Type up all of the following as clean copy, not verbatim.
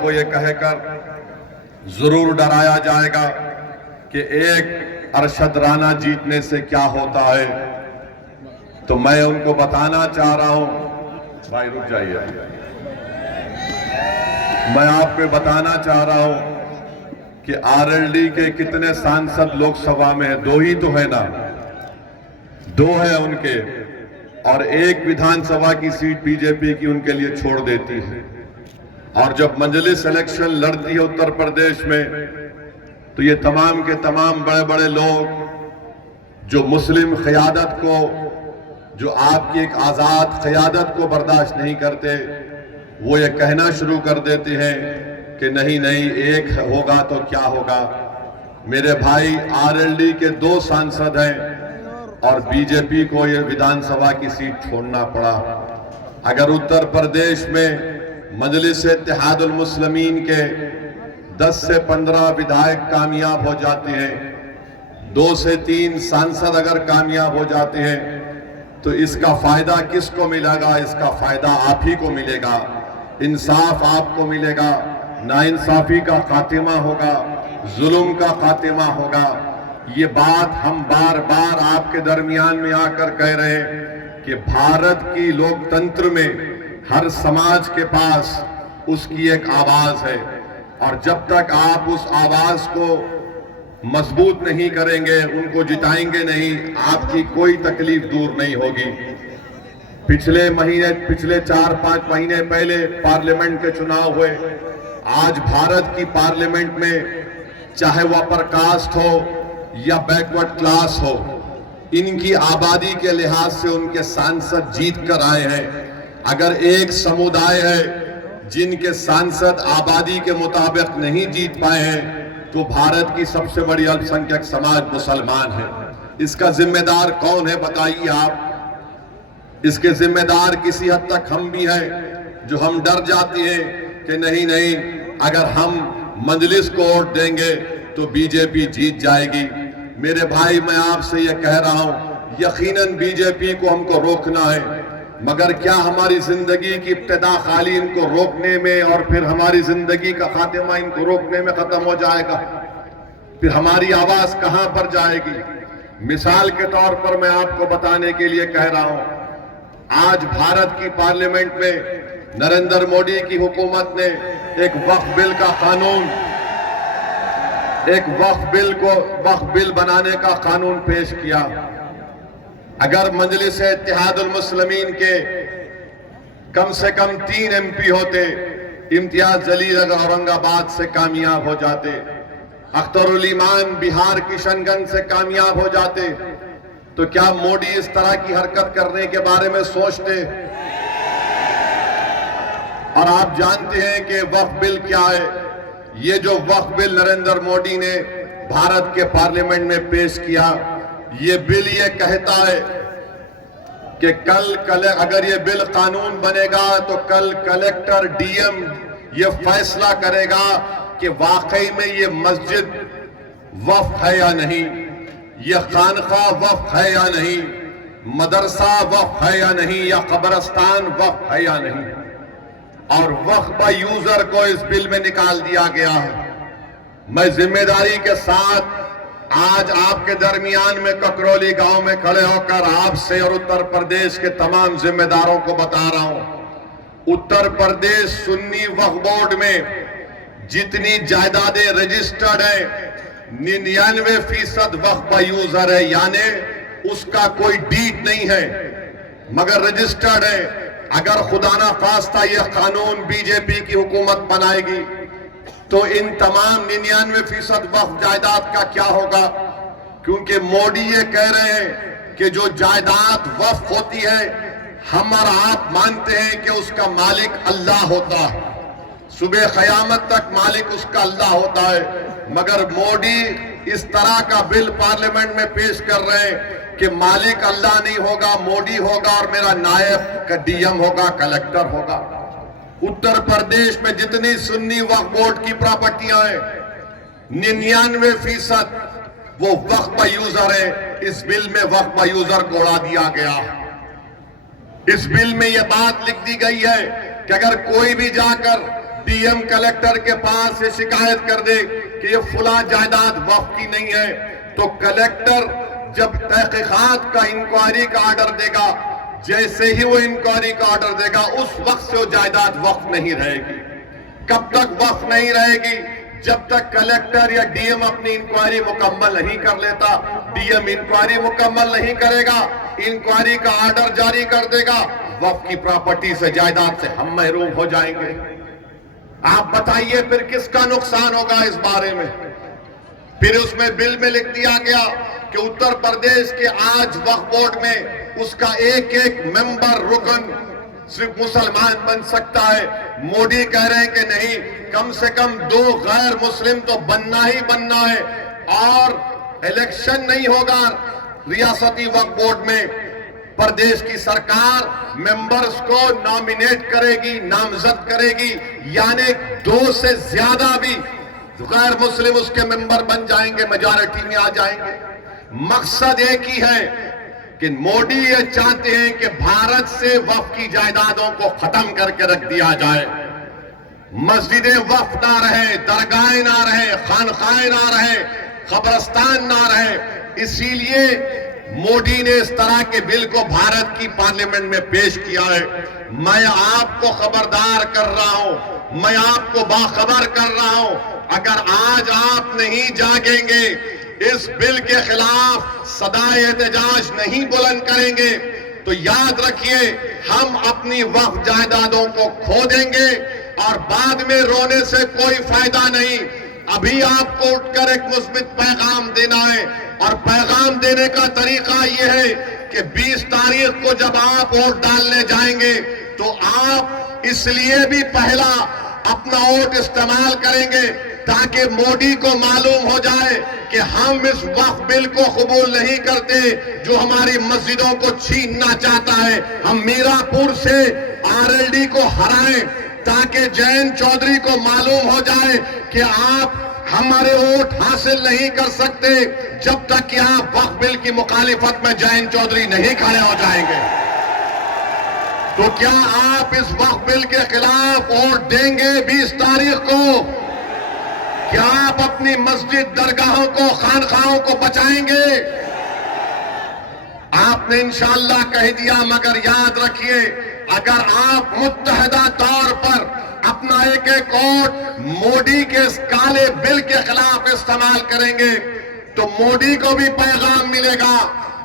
आपको ये कहकर जरूर डराया जाएगा कि एक अरशद राना जीतने से क्या होता है, तो मैं उनको बताना चाह रहा हूं, भाई रुक जाइए, मैं आपको बताना चाह रहा हूं कि आरएलडी के कितने सांसद लोकसभा में है? 2 ही तो है ना, 2 है उनके, और एक विधानसभा की सीट बीजेपी की उनके लिए छोड़ देती है। और जब मजलिस इलेक्शन लड़ती है उत्तर प्रदेश में, तो ये तमाम के तमाम बड़े बड़े लोग जो मुस्लिम क़यादत को, जो आपकी एक आज़ाद क़यादत को बर्दाश्त नहीं करते, वो ये कहना शुरू कर देते हैं कि नहीं नहीं एक होगा तो क्या होगा। मेरे भाई, आरएलडी के 2 सांसद हैं और बीजेपी को ये विधानसभा की सीट छोड़ना पड़ा। अगर उत्तर प्रदेश में मजलिस इत्तेहादुल मुस्लिमीन के 10 से 15 विधायक कामयाब हो जाते हैं, 2 से 3 सांसद अगर कामयाब हो जाते हैं, तो इसका फायदा किसको मिलेगा? इसका फायदा आप ही को मिलेगा, इंसाफ आपको मिलेगा, नाइंसाफी का खात्मा होगा, जुल्म का खात्मा होगा। ये बात हम बार बार आपके दरमियान में आकर कह रहे हैं कि भारत की लोकतंत्र में हर समाज के पास उसकी एक आवाज है, और जब तक आप उस आवाज को मजबूत नहीं करेंगे, उनको जिताएंगे नहीं, आपकी कोई तकलीफ दूर नहीं होगी। पिछले 4-5 महीने पहले पार्लियामेंट के चुनाव हुए। आज भारत की पार्लियामेंट में चाहे वह अपर कास्ट हो या बैकवर्ड क्लास हो, इनकी आबादी के लिहाज से उनके सांसद जीत कर आए हैं। अगर एक समुदाय है जिनके सांसद आबादी के मुताबिक नहीं जीत पाए हैं, तो भारत की सबसे बड़ी अल्पसंख्यक समाज मुसलमान है। इसका जिम्मेदार कौन है बताइए आप? इसके जिम्मेदार किसी हद तक हम भी हैं, जो हम डर जाते हैं कि नहीं नहीं अगर हम मजलिस को वोट देंगे तो बीजेपी जीत जाएगी। मेरे भाई, मैं आपसे यह कह रहा हूं, यकीनन बीजेपी को हमको रोकना है, मगर क्या हमारी जिंदगी की इब्तिदा खाली इनको रोकने में और फिर हमारी जिंदगी का खात्मा इनको रोकने में खत्म हो जाएगा? फिर हमारी आवाज कहां पर जाएगी? मिसाल के तौर पर मैं आपको बताने के लिए कह रहा हूं, आज भारत की पार्लियामेंट में नरेंद्र मोदी की हुकूमत ने एक वक्फ बिल का कानून, एक वक्फ बिल बनाने का कानून पेश किया। अगर मजलिस इत्तेहादुल मुस्लिमीन के कम से कम 3 MP होते, इम्तियाज जलील अगर औरंगाबाद से कामयाब हो जाते, अख्तरुल ईमान बिहार किशनगंज से कामयाब हो जाते, तो क्या मोदी इस तरह की हरकत करने के बारे में सोचते? और आप जानते हैं कि वक्फ बिल क्या है? ये जो वक्फ बिल नरेंद्र मोदी ने भारत के पार्लियामेंट में पेश किया, ये बिल ये कहता है कि कल अगर ये बिल कानून बनेगा तो कल कलेक्टर DM ये फैसला करेगा कि वाकई में ये मस्जिद वक्फ है या नहीं, ये खानका वक्फ है या नहीं, मदरसा वक्फ है या नहीं, या कब्रिस्तान वक्फ है या नहीं। और वक्फ बाय यूजर को इस बिल में निकाल दिया गया है। मैं जिम्मेदारी के साथ आज आपके दरमियान में ककरौली गांव में खड़े होकर आपसे और उत्तर प्रदेश के तमाम जिम्मेदारों को बता रहा हूं, उत्तर प्रदेश सुन्नी वक्फ बोर्ड में जितनी जायदादें रजिस्टर्ड है, 99% वक्फ बाय यूजर है, यानी उसका कोई डीड नहीं है मगर रजिस्टर्ड है। अगर खुदा ना खास्ता यह कानून बीजेपी की हुकूमत बनाएगी तो इन तमाम 99% वक्फ जायदाद का क्या होगा? क्योंकि मोदी ये कह रहे हैं कि जो जायदाद वक्फ होती है, हम और आप मानते हैं कि उसका मालिक अल्लाह होता है, सुबह क़यामत तक मालिक उसका अल्लाह होता है, मगर मोदी इस तरह का बिल पार्लियामेंट में पेश कर रहे हैं कि मालिक अल्लाह नहीं होगा, मोदी होगा और मेरा नायब का DM होगा, कलेक्टर होगा। उत्तर प्रदेश में जितनी सुन्नी वक्फ बोर्ड की प्रॉपर्टियां हैं, 99% वो वक्फ बाय यूजर है। इस बिल में वक्फ बाय यूजर को उड़ा दिया गया। इस बिल में यह बात लिख दी गई है कि अगर कोई भी जाकर डीएम कलेक्टर के पास ये शिकायत कर दे कि ये फुला जायदाद वक्फ की नहीं है, तो कलेक्टर जब तहकीकात का इंक्वायरी का ऑर्डर देगा, जैसे ही वो इंक्वायरी का ऑर्डर देगा उस वक्त से वो जायदाद वक्फ नहीं रहेगी। कब तक वक्फ नहीं रहेगी? जब तक कलेक्टर या डीएम अपनी इंक्वायरी मुकम्मल नहीं कर लेता। डीएम इंक्वायरी मुकम्मल नहीं करेगा, इंक्वायरी का ऑर्डर जारी कर देगा, वक्फ की प्रॉपर्टी से, जायदाद से हम महरूम हो जाएंगे। आप बताइए फिर किसका नुकसान होगा इस बारे में? फिर उसमें बिल में लिख दिया गया कि उत्तर प्रदेश के आज वक्फ बोर्ड में उसका एक एक मेंबर रुकन सिर्फ मुसलमान बन सकता है। मोदी कह रहे हैं कि नहीं, कम से कम 2 गैर मुस्लिम तो बनना ही बनना है, और इलेक्शन नहीं होगा रियासती वक्फ बोर्ड में। प्रदेश की सरकार मेंबर्स को नॉमिनेट करेगी, नामजद करेगी, यानी 2 से ज्यादा भी गैर मुस्लिम उसके मेंबर बन जाएंगे, मेजॉरिटी में आ जाएंगे। मकसद एक ही है कि मोदी ये चाहते हैं कि भारत से वक्फ की जायदादों को खत्म करके रख दिया जाए। मस्जिदें वक्फ ना रहे, दरगाहें ना रहे, खानखाएं ना रहे, कब्रिस्तान ना रहे। इसीलिए मोदी ने इस तरह के बिल को भारत की पार्लियामेंट में पेश किया है। मैं आपको खबरदार कर रहा हूं, मैं आपको बाखबर कर रहा हूं, अगर आज आप नहीं जागेंगे, इस बिल के खिलाफ सदाए एहतजाज नहीं बुलंद करेंगे, तो याद रखिए हम अपनी वक्फ जायदादों को खो देंगे और बाद में रोने से कोई फायदा नहीं। अभी आपको उठकर एक मुस्बित पैगाम देना है, और पैगाम देने का तरीका यह है कि 20 तारीख को जब आप वोट डालने जाएंगे तो आप इसलिए भी पहला अपना वोट इस्तेमाल करेंगे ताकि मोदी को मालूम हो जाए कि हम इस वक्फ बिल को कबूल नहीं करते जो हमारी मस्जिदों को छीनना चाहता है। हम मीरापुर से आरएलडी को हराएं ताकि जयंत चौधरी को मालूम हो जाए कि आप हमारे वोट हासिल नहीं कर सकते जब तक कि आप वक्फ बिल की मुखालिफत में जयंत चौधरी नहीं खड़े हो जाएंगे। तो क्या आप इस वक्फ बिल के खिलाफ वोट देंगे 20 तारीख को? क्या आप अपनी मस्जिद, दरगाहों को, खानखाहों को बचाएंगे? आपने इंशाअल्लाह कह दिया, मगर याद रखिए अगर आप मुत्तहदा तौर पर अपना एक एक वोट मोदी के इस काले बिल के खिलाफ इस्तेमाल करेंगे तो मोदी को भी पैगाम मिलेगा,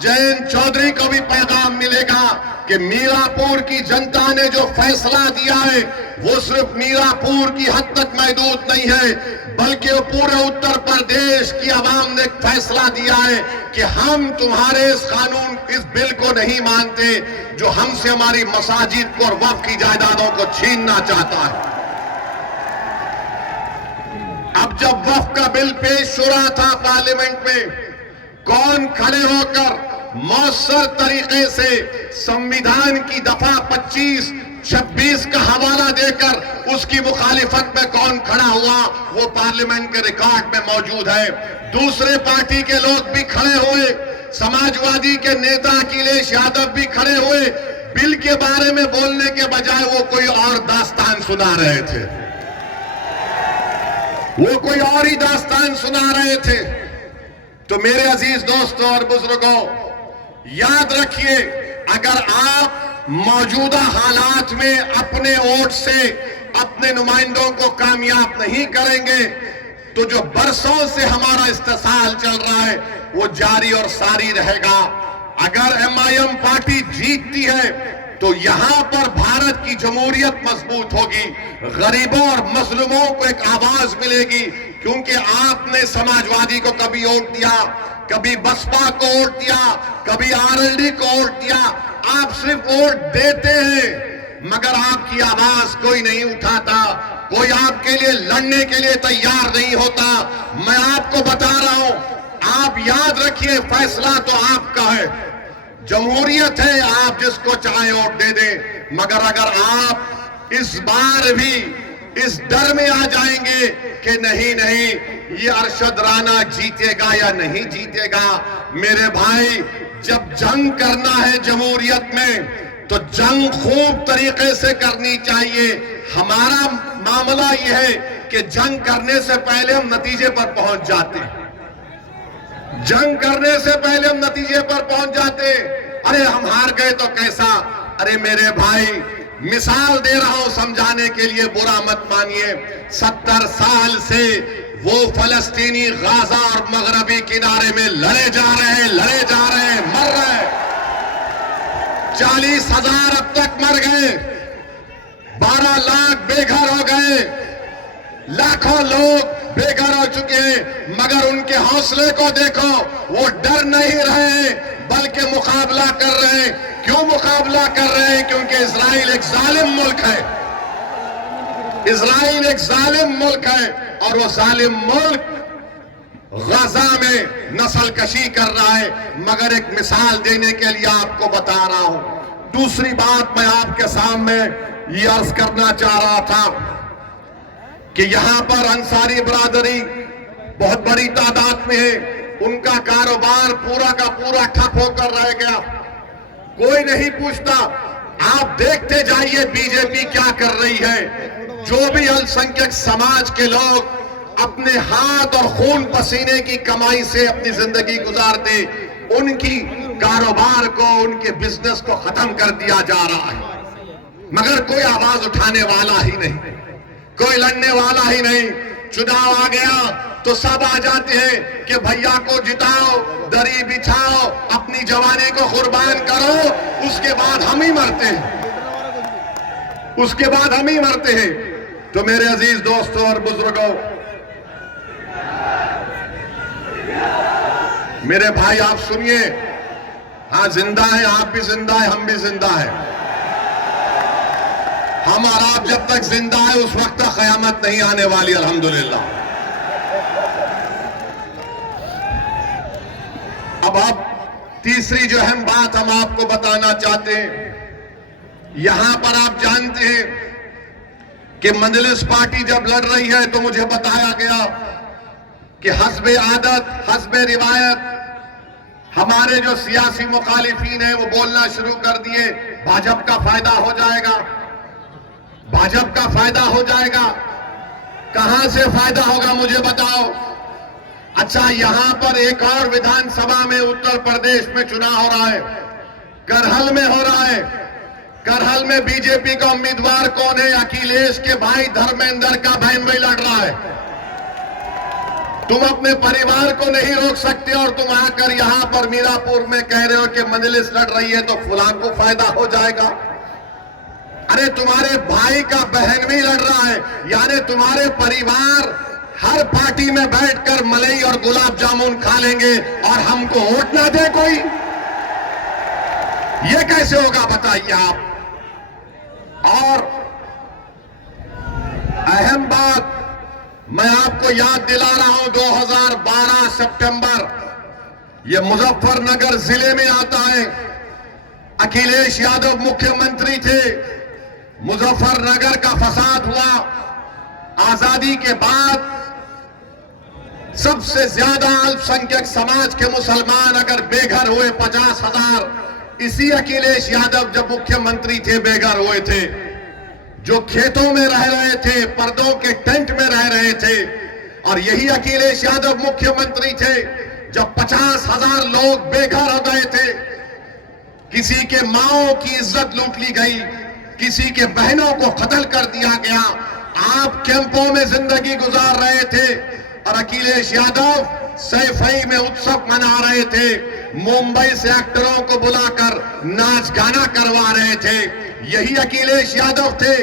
जयंत चौधरी को भी पैगाम मिलेगा कि मीरापुर की जनता ने जो फैसला दिया है वो सिर्फ मीरापुर की हद तक महदूद नहीं है, बल्कि पूरे उत्तर प्रदेश की आवाम ने फैसला दिया है कि हम तुम्हारे इस कानून, इस बिल को नहीं मानते जो हमसे हमारी मसाजिद को और वक्फ की जायदादों को छीनना चाहता है। अब जब वक्फ का बिल पेश हो रहा था पार्लियामेंट में, कौन खड़े होकर मौसर तरीके से संविधान की दफा 25, 26 का हवाला देकर उसकी मुखालिफत में कौन खड़ा हुआ वो पार्लियामेंट के रिकॉर्ड में मौजूद है। दूसरे पार्टी के लोग भी खड़े हुए, समाजवादी के नेता अखिलेश यादव भी खड़े हुए, बिल के बारे में बोलने के बजाय वो कोई और दास्तान सुना रहे थे, वो कोई और ही दास्तान सुना रहे थे। तो मेरे अजीज दोस्तों और बुजुर्गों, याद रखिए अगर आप मौजूदा हालात में अपने वोट से अपने नुमाइंदों को कामयाब नहीं करेंगे तो जो बरसों से हमारा इस्तेसाल चल रहा है वो जारी और सारी रहेगा। अगर एमआईएम पार्टी जीतती है तो यहां पर भारत की जमहूरियत मजबूत होगी, गरीबों और मजलूमों को एक आवाज मिलेगी, क्योंकि आपने समाजवादी को कभी वोट दिया, कभी बसपा को वोट दिया, कभी आरएलडी को वोट दिया। आप सिर्फ वोट देते हैं मगर आपकी आवाज कोई नहीं उठाता, कोई आपके लिए लड़ने के लिए तैयार नहीं होता। मैं आपको बता रहा हूं, आप याद रखिए फैसला तो आपका है, जमहूरियत है, आप जिसको चाहे वोट दे दें, मगर अगर आप इस बार भी इस डर में आ जाएंगे कि नहीं नहीं ये अरशद राना जीतेगा या नहीं जीतेगा, मेरे भाई जब जंग करना है जमहूरियत में तो जंग खूब तरीके से करनी चाहिए। हमारा मामला यह है कि जंग करने से पहले हम नतीजे पर पहुंच जाते हैं। जंग करने से पहले हम नतीजे पर पहुंच जाते। अरे हम हार गए तो कैसा। अरे मेरे भाई, मिसाल दे रहा हूं समझाने के लिए, बुरा मत मानिए। 70 साल से वो फलस्तीनी गाजा और मगरबी किनारे में लड़े जा रहे हैं, मर रहे हैं। 40,000 अब तक मर गए, 12 लाख बेघर हो गए, लाखों लोग बेघर हो चुके हैं। मगर उनके हौसले को देखो, वो डर नहीं रहे बल्कि मुकाबला कर रहे हैं। क्यों मुकाबला कर रहे हैं? क्योंकि इजराइल एक जालिम मुल्क है। इजराइल एक जालिम मुल्क है और वो जालिम मुल्क गाजा में नस्लकशी कर रहा है। मगर एक मिसाल देने के लिए आपको बता रहा हूं। दूसरी बात मैं आपके सामने ये अर्ज करना चाह रहा था कि यहां पर अंसारी बरादरी बहुत बड़ी तादाद में है। उनका कारोबार पूरा का पूरा ठप होकर रह गया, कोई नहीं पूछता। आप देखते जाइए बीजेपी क्या कर रही है। जो भी अल्पसंख्यक समाज के लोग अपने हाथ और खून पसीने की कमाई से अपनी जिंदगी गुजारते, उनकी कारोबार को, उनके बिजनेस को खत्म कर दिया जा रहा है। मगर कोई आवाज उठाने वाला ही नहीं, कोई लड़ने वाला ही नहीं। चुनाव आ गया तो सब आ जाते हैं कि भैया को जिताओ, दरी बिछाओ, अपनी जवानी को कुर्बान करो, उसके बाद हम ही मरते हैं, उसके बाद हम ही मरते हैं। तो मेरे अजीज दोस्तों और बुजुर्गों, मेरे भाई आप सुनिए। हाँ, जिंदा है, आप भी जिंदा है, हम भी जिंदा है। हम और आप जब तक जिंदा है उस वक्त तक कयामत नहीं आने वाली, अल्हम्दुलिल्लाह। अब तीसरी जो अहम बात हम आपको बताना चाहते हैं, यहां पर आप जानते हैं कि मजलिस पार्टी जब लड़ रही है तो मुझे बताया गया कि हस्बे आदत, हस्बे रिवायत हमारे जो सियासी मुखालिफिन हैं वो बोलना शुरू कर दिए, भाजपा का फायदा हो जाएगा, भाजपा का फायदा हो जाएगा। कहां से फायदा होगा मुझे बताओ। अच्छा, यहां पर एक और विधानसभा में उत्तर प्रदेश में चुनाव हो रहा है, करहल में हो रहा है। करहल में बीजेपी का उम्मीदवार कौन है? अखिलेश के भाई धर्मेंद्र का बहन भाई लड़ रहा है। तुम अपने परिवार को नहीं रोक सकते और तुम आकर यहां पर मीरापुर में कह रहे हो कि मजलिस लड़ रही है तो फलां को फायदा हो जाएगा। अरे तुम्हारे भाई का बहन भी लड़ रहा है, यानी तुम्हारे परिवार हर पार्टी में बैठकर मलाई और गुलाब जामुन खा लेंगे और हमको वोट ना दे कोई। ये कैसे होगा बताइए आप। और अहम बात मैं आपको याद दिला रहा हूं, 2012 सितंबर, ये मुजफ्फरनगर जिले में आता है। अखिलेश यादव मुख्यमंत्री थे, मुजफ्फरनगर का फसाद हुआ। आजादी के बाद सबसे ज्यादा अल्पसंख्यक समाज के मुसलमान अगर बेघर हुए 50,000, इसी अखिलेश यादव जब मुख्यमंत्री थे बेघर हुए थे। जो खेतों में रह रहे थे, पर्दों के टेंट में रह रहे थे। और यही अखिलेश यादव मुख्यमंत्री थे जब 50,000 लोग बेघर हो गए थे। किसी के माओ की इज्जत लूट ली गई, किसी के बहनों को कत्ल कर दिया गया। आप कैंपों में जिंदगी गुजार रहे थे और अखिलेश यादव सैफई में उत्सव मना रहे थे। मुंबई से एक्टरों को बुलाकर नाच गाना करवा रहे थे। यही अखिलेश यादव थे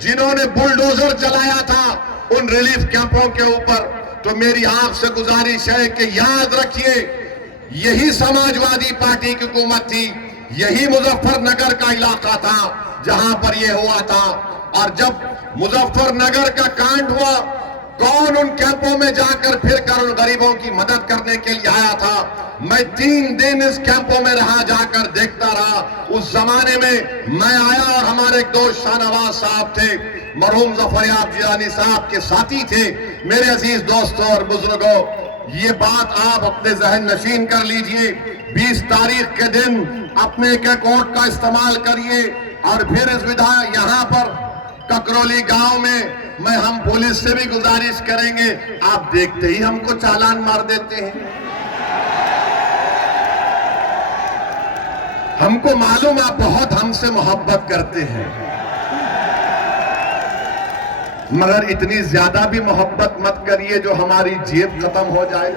जिन्होंने बुलडोजर चलाया था उन रिलीफ कैंपों के ऊपर। तो मेरी आपसे गुजारिश है कि याद रखिए, यही समाजवादी पार्टी की हुकूमत थी, यही मुजफ्फरनगर का इलाका था जहां पर यह हुआ था। और जब मुजफ्फरनगर का कांड हुआ, कौन उन कैंपों में जाकर फिर कर उन गरीबों की मदद करने के लिए आया था? मैं 3 दिन इस कैंपों में रहा, जाकर देखता रहा। उस जमाने में मैं आया और हमारे एक दोस्त शाहनवाज साहब थे, मरहूम जफरयाब जिलानी साहब के साथी थे। मेरे अजीज दोस्तों और बुजुर्गों, ये बात आप अपने जहन नशीन कर लीजिए। 20 तारीख के दिन अपने एक वोट का इस्तेमाल करिए और फिर इस विधान यहां पर ककरौली गांव में हम पुलिस से भी गुजारिश करेंगे, आप देखते ही हमको चालान मार देते हैं। हमको मालूम आप बहुत हमसे मोहब्बत करते हैं, मगर इतनी ज्यादा भी मोहब्बत मत करिए जो हमारी जेब खत्म हो जाए।